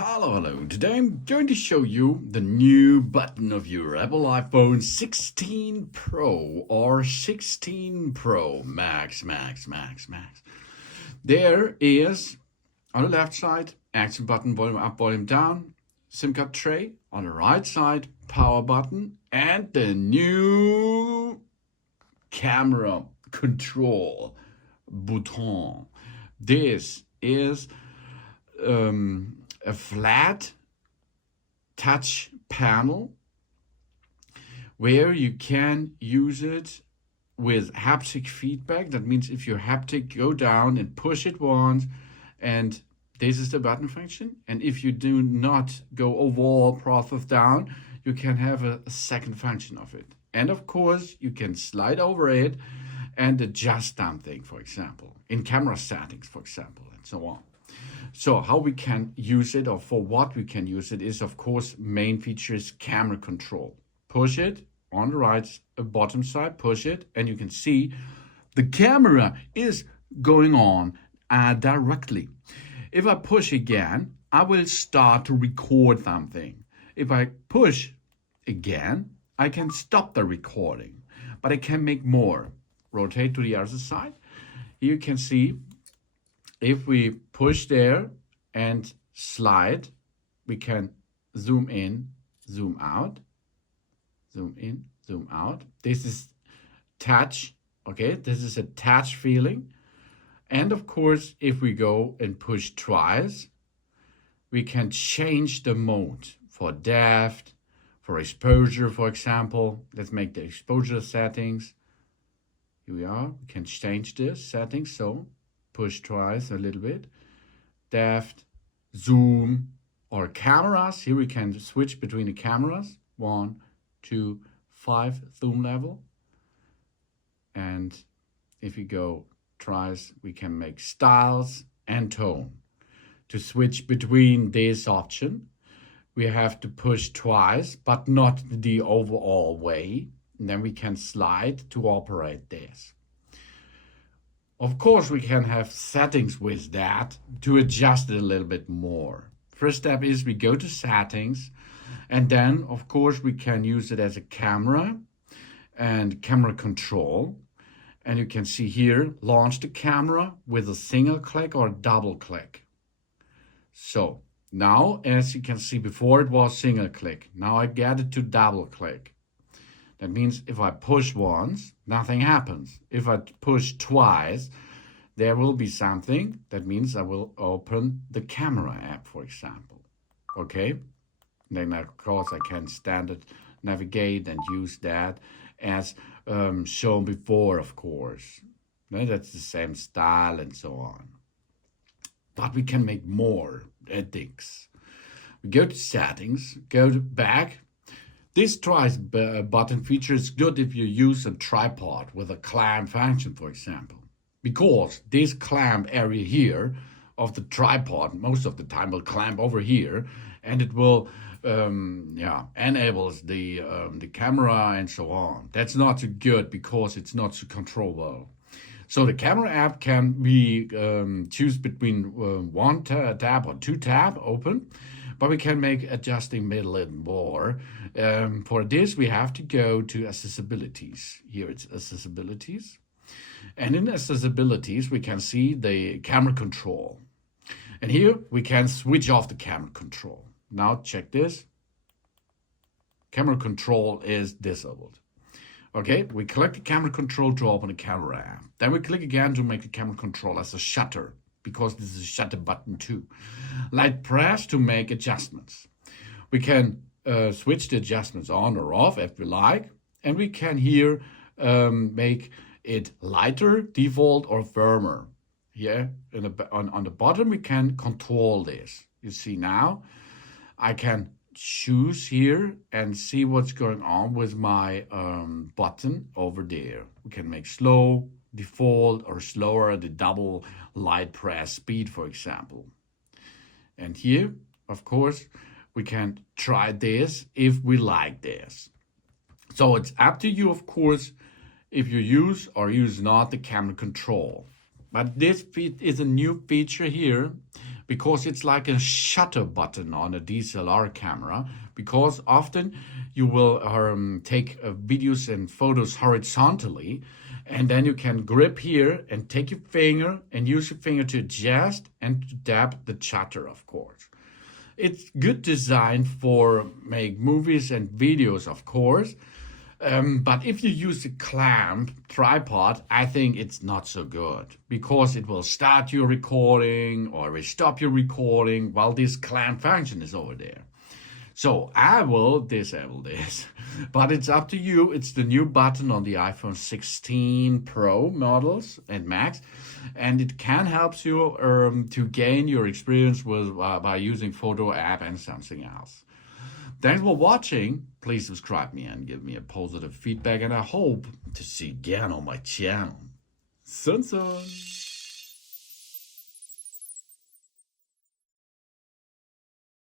Hello. Today I'm going to show you the new button of your Apple iPhone 16 Pro or 16 Pro Max. There is, on the left side, action button, volume up, volume down, SIM card tray. On the right side, power button, and the new camera control button. This is a flat touch panel where you can use it with haptic feedback. That means if your haptic go down and push it once, and this is the button function. And if you do not go overall process down, you can have a second function of it. And of course, you can slide over it and adjust something, for example, in camera settings, for example, and so on. So how we can use it, or for what we can use it, is of course main feature is camera control. Push it on the right bottom side, push it, and you can see the camera is going on directly. If I push again, I will start to record something. If I push again, I can stop the recording, but I can make more. Rotate to the other side. You can see if we push there and slide, we can zoom in, zoom out, zoom in, zoom out. This is touch, okay? This is a touch feeling. And of course, if we go and push twice, we can change the mode for depth, for exposure, for example. Let's make the exposure settings. Here we are. We can change this settings. So push twice a little bit. Depth, zoom, or cameras. Here we can switch between the cameras. 1, 2, 5 zoom level. And if you go twice, we can make styles and tone. To switch between this option, we have to push twice, but not the overall way. And then we can slide to operate this. Of course, we can have settings with that to adjust it a little bit more. First step is we go to settings, and then of course we can use it as a camera and camera control. And you can see here, launch the camera with a single click or double click. So now, as you can see, before it was single click. Now I get it to double click. That means if I push once, nothing happens. If I push twice, there will be something. That means I will open the camera app, for example. Okay? Then of course I can standard navigate and use that as shown before, of course. That's the same style and so on. But we can make more things. We go to settings, go to back. This twice button feature is good if you use a tripod with a clamp function, for example. Because this clamp area here of the tripod most of the time will clamp over here, and it will enables the camera and so on. That's not so good because it's not so controllable. So the camera app can be choose between one tab or two tab open, but we can make adjusting middle and more. For this, we have to go to accessibilities. Here it's accessibilities. And in accessibilities, we can see the camera control. And here we can switch off the camera control. Now check this. Camera control is disabled. Okay, we click the camera control to open the camera app. Then we click again to make the camera control as a shutter, because this is a shutter button too. Light press to make adjustments. We can switch the adjustments on or off if we like. And we can here make it lighter, default, or firmer. Here on the bottom, we can control this. You see now, I can choose here and see what's going on with my button over there. We can make slow, default, or slower, the double light press speed, for example. And here, of course, we can try this if we like this. So it's up to you, of course, if you use or use not the camera control. But this is a new feature here because it's like a shutter button on a DSLR camera, because often you will take videos and photos horizontally, and then you can grip here and take your finger and use your finger to adjust and to dab the shutter, of course. It's good design for make movies and videos, of course. But if you use a clamp tripod, I think it's not so good, because it will start your recording or will stop your recording while this clamp function is over there. So I will disable this, but it's up to you. It's the new button on the iPhone 16 Pro models and Max, and it can help you to gain your experience with by using photo app and something else. Thanks for watching. Please subscribe me and give me a positive feedback, and I hope to see you again on my channel. Soon.